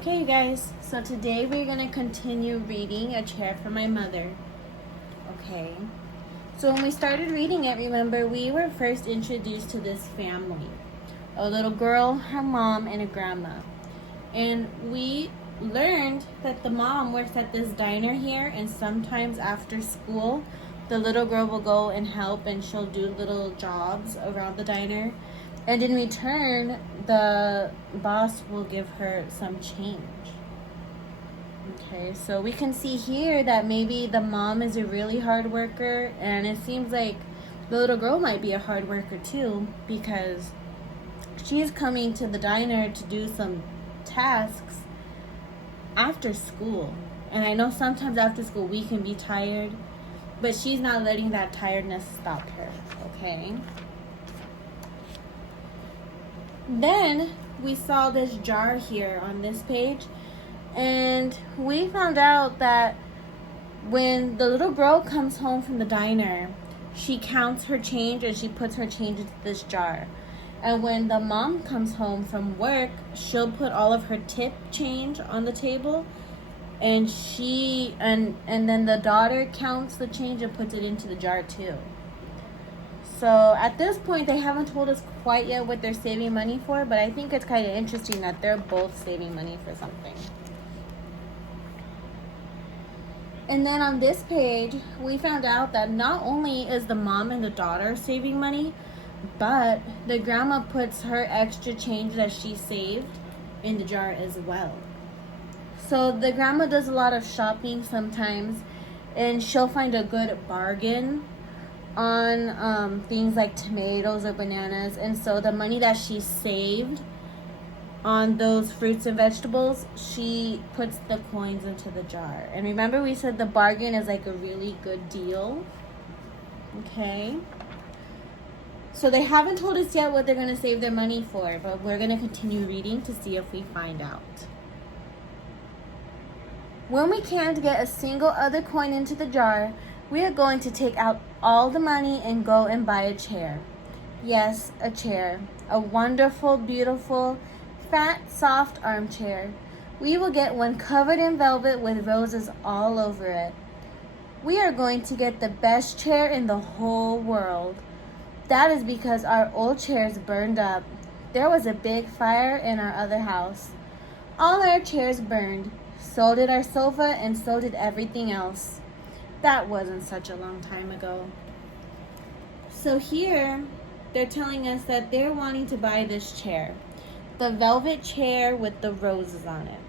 Okay, you guys, so today we're going to continue reading A Chair for My Mother. Okay, so when we started reading it, remember, we were first introduced to this family. A little girl, her mom, and a grandma. And we learned that the mom works at this diner here, and sometimes after school, the little girl will go and help, and she'll do little jobs around the diner. And in return, the boss will give her some change. Okay, so we can see here that maybe the mom is a really hard worker, and it seems like the little girl might be a hard worker too, because she's coming to the diner to do some tasks after school. And I know sometimes after school we can be tired, but she's not letting that tiredness stop her, okay? Then we saw this jar here on this page, and we found out that when the little girl comes home from the diner, she counts her change and she puts her change into this jar. And when the mom comes home from work, she'll put all of her tip change on the table, and and then the daughter counts the change and puts it into the jar too. So at this point, they haven't told us quite yet what they're saving money for, but I think it's kind of interesting that they're both saving money for something. And then on this page, we found out that not only is the mom and the daughter saving money, but the grandma puts her extra change that she saved in the jar as well. So the grandma does a lot of shopping sometimes, and she'll find a good bargain on things like tomatoes or bananas, and so the money that she saved on those fruits and vegetables, she puts the coins into the jar. And remember, we said the bargain is like a really good deal. Okay, so they haven't told us yet what they're going to save their money for, but we're going to continue reading to see if we find out. When we can't get a single other coin into the jar, we are going to take out all the money and go and buy a chair. Yes, a chair. A wonderful, beautiful, fat, soft armchair. We will get one covered in velvet with roses all over it. We are going to get the best chair in the whole world. That is because our old chairs burned up. There was a big fire in our other house. All our chairs burned. So did our sofa, and so did everything else. That wasn't such a long time ago. So here, they're telling us that they're wanting to buy this chair. The velvet chair with the roses on it.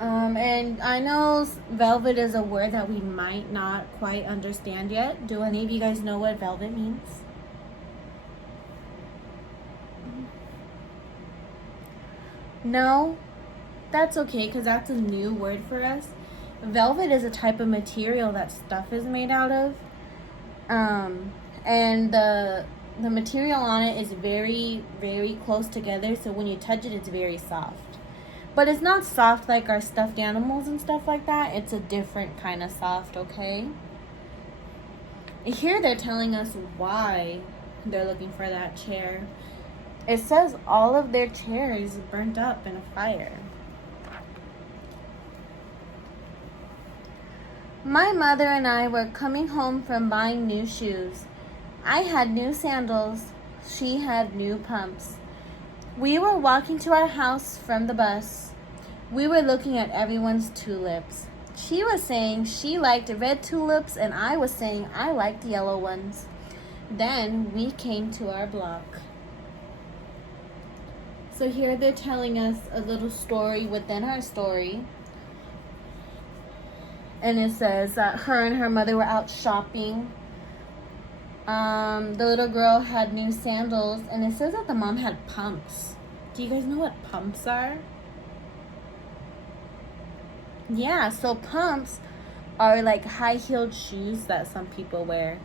And I know velvet is a word that we might not quite understand yet. Do any of you guys know what velvet means? No? That's okay, because that's a new word for us. Velvet is a type of material that stuff is made out of. And the material on it is very, very close together, so when you touch it, it's very soft. But it's not soft like our stuffed animals and stuff like that. It's a different kind of soft, okay? Here they're telling us why they're looking for that chair. It says all of their chairs burnt up in a fire. My mother and I were coming home from buying new shoes. I had new sandals. She had new pumps. We were walking to our house from the bus. We were looking at everyone's tulips. She was saying she liked red tulips, and I was saying I liked yellow ones. Then we came to our block. So here they're telling us a little story within our story. And it says that her and her mother were out shopping. The little girl had new sandals, and it says that the mom had pumps. Do you guys know what pumps are? Yeah, so pumps are like high-heeled shoes that some people wear.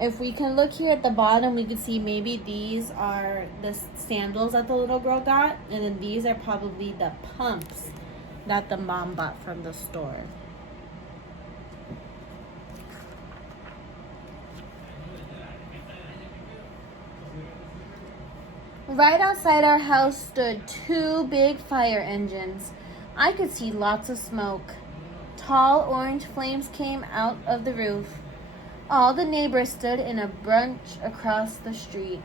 If we can look here at the bottom, we can see maybe these are the sandals that the little girl got, and then these are probably the pumps that the mom bought from the store. Right outside our house stood two big fire engines. I could see lots of smoke. Tall orange flames came out of the roof. All the neighbors stood in a bunch across the street.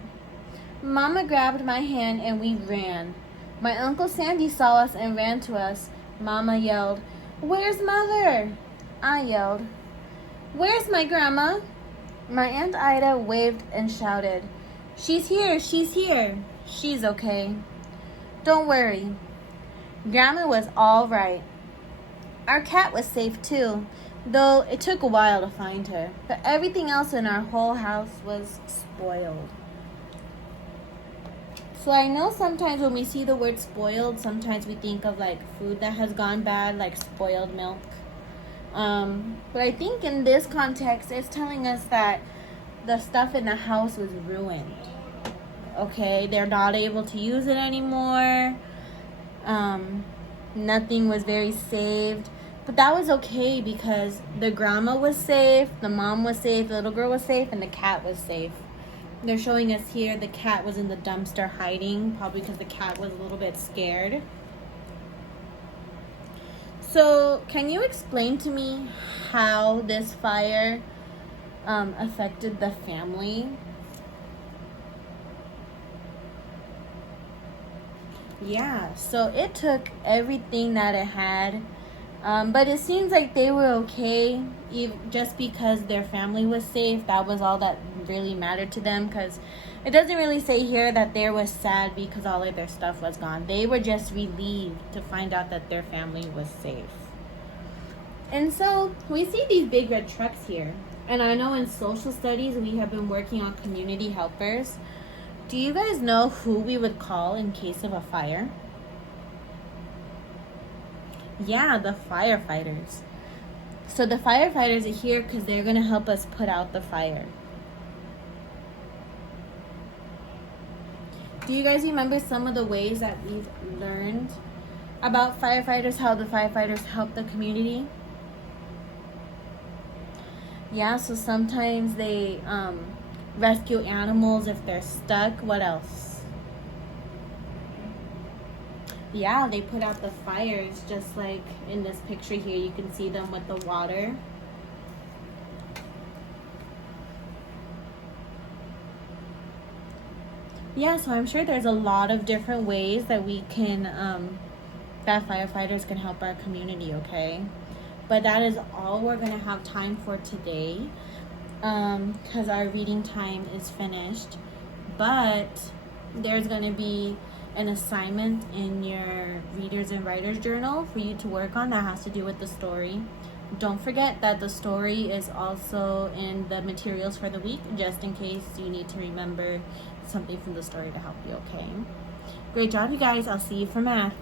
Mama grabbed my hand and we ran. My Uncle Sandy saw us and ran to us. Mama yelled, "Where's Mother?" I yelled, "Where's my grandma?" My Aunt Ida waved and shouted, "She's here, she's here. She's okay. Don't worry." Grandma was all right. Our cat was safe too, though it took a while to find her. But everything else in our whole house was spoiled. So I know sometimes when we see the word spoiled, sometimes we think of like food that has gone bad, like spoiled milk. But I think in this context, it's telling us that the stuff in the house was ruined. Okay, they're not able to use it anymore. Nothing was very saved. But that was okay because the grandma was safe, the mom was safe, the little girl was safe, and the cat was safe. They're showing us here the cat was in the dumpster hiding, probably because the cat was a little bit scared. So, can you explain to me how this fire affected the family? Yeah, so it took everything that it had, but it seems like they were okay, just because their family was safe. That was all that really mattered to them, because it doesn't really say here that they were sad because all of their stuff was gone. They were just relieved to find out that their family was safe. And so we see these big red trucks here, and I know in social studies we have been working on community helpers. Do you guys know who we would call in case of a fire? Yeah, the firefighters. So the firefighters are here because they're going to help us put out the fire. Do you guys remember some of the ways that we've learned about firefighters, how the firefighters help the community? Yeah, so sometimes they rescue animals if they're stuck. What else? Yeah, they put out the fires, just like in this picture here. You can see them with the water. Yeah, so I'm sure there's a lot of different ways that we can, that firefighters can help our community, okay? But that is all we're going to have time for today, because our reading time is finished. But there's going to be an assignment in your Readers and Writers Journal for you to work on that has to do with the story. Don't forget that the story is also in the materials for the week, just in case you need to remember something from the story to help you, okay? Great job, you guys. I'll see you for math.